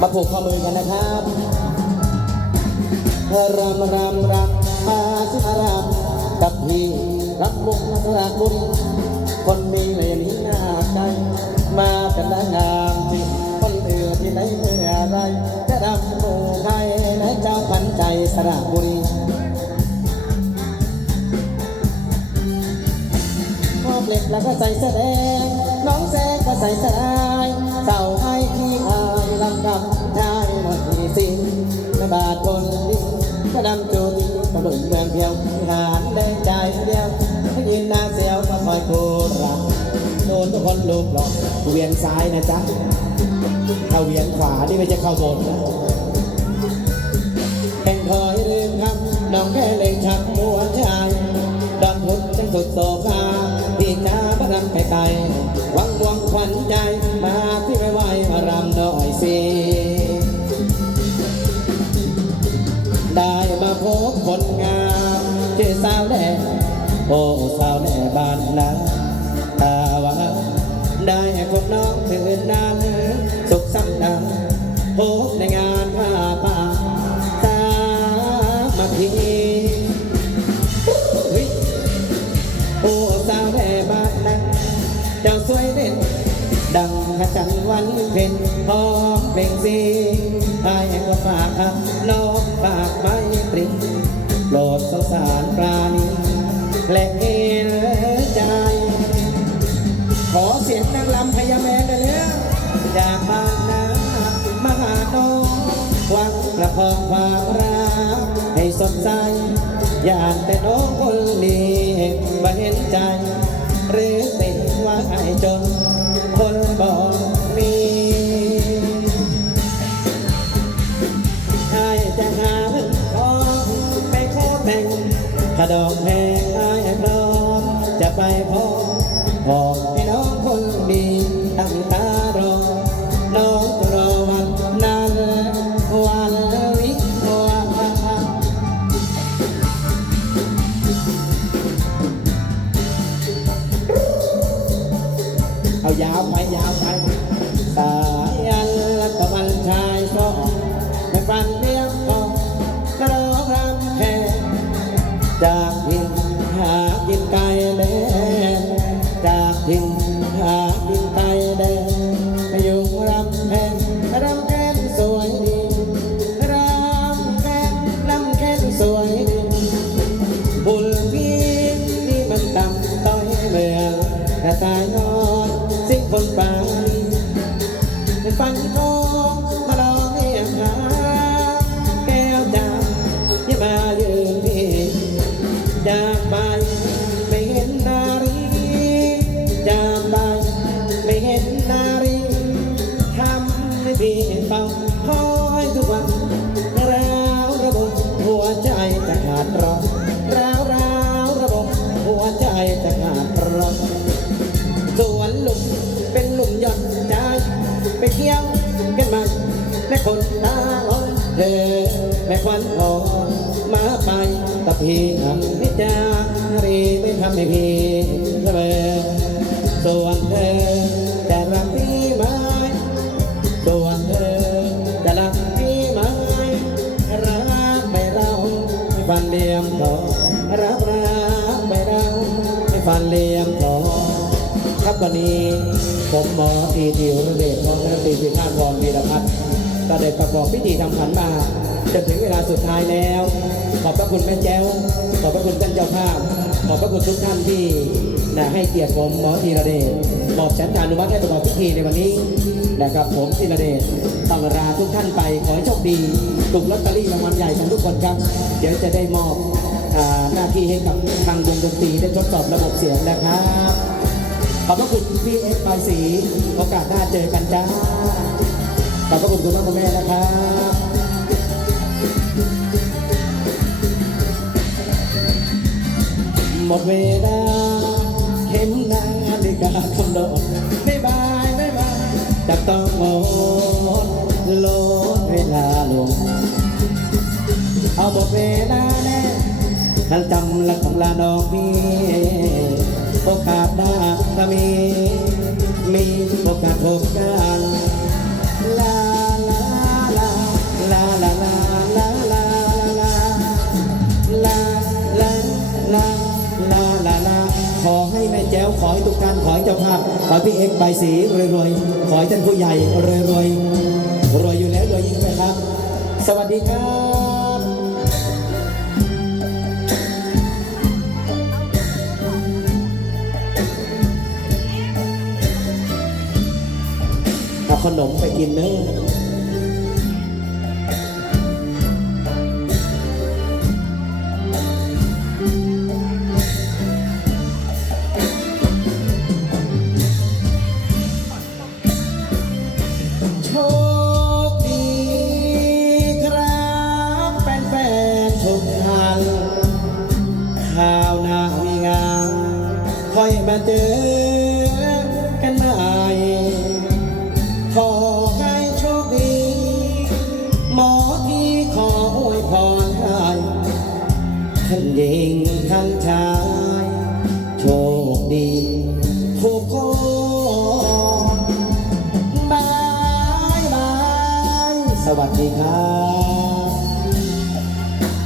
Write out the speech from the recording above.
มาผูกข้อมือกันนะครับรำรำรำมาสิมารำกับพี่รักมุกสระบุรีคนมีเหล่นี้หน้าใจ มากันแล้งามจริงคนเอือที่ไหนเมื่อไรจะดำหมู่ไทยและเจ้าพันใจสระบุรี แล้วก็ใส่เสอแดงน้องแซงก็ใส่เสอลายเต่าให้ที่อายลำดำชายหมดที่สิ้นกระบาดบนดินกระดำจูดีกระบิ่งเมืองเพียวหานแดงใจเดียวยืนหน้าเสียวก็คอยโครักโดนทุกคนลูกหลอกเวียนซ้ายนะจ๊ะถ้าเวียนขวานี่ไม่จะเข้าโบนนะเป็นคอยลืมคำน้องแค่เล่งชักมวนชายดอนพุดจังสุดโศกาันไปไกลหวังหวงขวัญใจมาที่ไม่ไหวมารำหน่อยสิ ได้มาพบคนงามชื่อสาวแดงโอ้สาวแดงบ้านนาตาวาได้พบน้องถืนนานสุขสันต์ดังพบในงานผ้าป่าันเพ็ญหอมเพลงสีไอ้ก็ฝากครับน้องฝากไม้ตรีโปรดสงสารปราณีและเอ็นใจ ขอเสียงนางลำพญาแมนได้แล้วจากบ้านนามาหาโน้งหวังประคองความรักให้สดใสอยากแต่น้องคนดีมาเห็นใจ หรือติดว่าไอจน คนบอก ไอ้พร้อมจะไปพบบอกให้น้องคนดีตั้งตารอน้องจะรอวันนั้นวันวิวาห์เอายาวไปยาวไป กระตายนอนสิ่งคนป่าเป็นฟันโน้มาลองเรียกหาแก้วจามอย่ามายืนพี่จากไปไม่เห็นนารีจากไปไม่เห็นนารีทำให้พี่เฝ้าคอยทุกวันร้าวระบบหัวใจจะขาดร้อนร้าวร้าวระบบหัวใจจะขาด ร้อนส่วนหลุมเป็นหลุมหย่อนใจไปเที่ยวกันมาแม่คนตาลอยเธอแม่ควันอ่อนมาไปตะพีหังนิจารีไม่ทำให้พี่ระเบิดส่วนเธอแต่รักพี่ ครับวันนี้ผมหมอทีทิวระเดชของนักดนตรีพิฆาตพรวีรพัฒน์ก็ได้ประกอบพิธีทำขันมาจนถึงเวลาสุดท้ายแล้ว ขอบพระคุณแม่แจ้ว ขอบพระคุณท่านเจ้าภาพ ขอบพระคุณทุกท่านที่นะให้เกียรติผมหมอธีระเดชมอบฉันทานุมัติให้ประกอบพิธีในวันนี้นะครับผมธีระเดชต้องลาทุกท่านไปขอให้โชคดีถูกลอตเตอรี่รางวัลใหญ่กันทุกคนครับ เดี๋ยวจะได้มอบหน้าที่ให้กับทางวงดนตรีได้ทดสอบระบบเสียงนะครับ อบพระคุณพี่เอสปายศรีโอกาสหน้าเจอกันจ้าขอบพระคุณคุณพ่อคุณแม่นะครับหมดเวลาเข็มนาฬิกาคำนวณบ๊ายบายบ๊ายบายจะต้องหมดลดเวลาลง เอาหมดเวลาแน่ท่านจำหลักของลาน้องพี่ โอกาสด้ถ้ามี มีโอกาสพบกันลาลาลาลาลาลาลาลาลาลาลาลาลาลาลาขอให้แม่แจ้วขอให้ทุกการขอให้เจ้าภาพขอพี่เอกใบสีรวยๆขอให้ท่านผู้ใหญ่รวยรวยๆรวยอยู่แล้วรวยยิ่งนะครับ สวัสดีครับ ขนมไปกินเนอะโชคดีครับแฟนๆทุกท่านข่าวหน้ามีงานคอยมาเจอ วัสดีครับ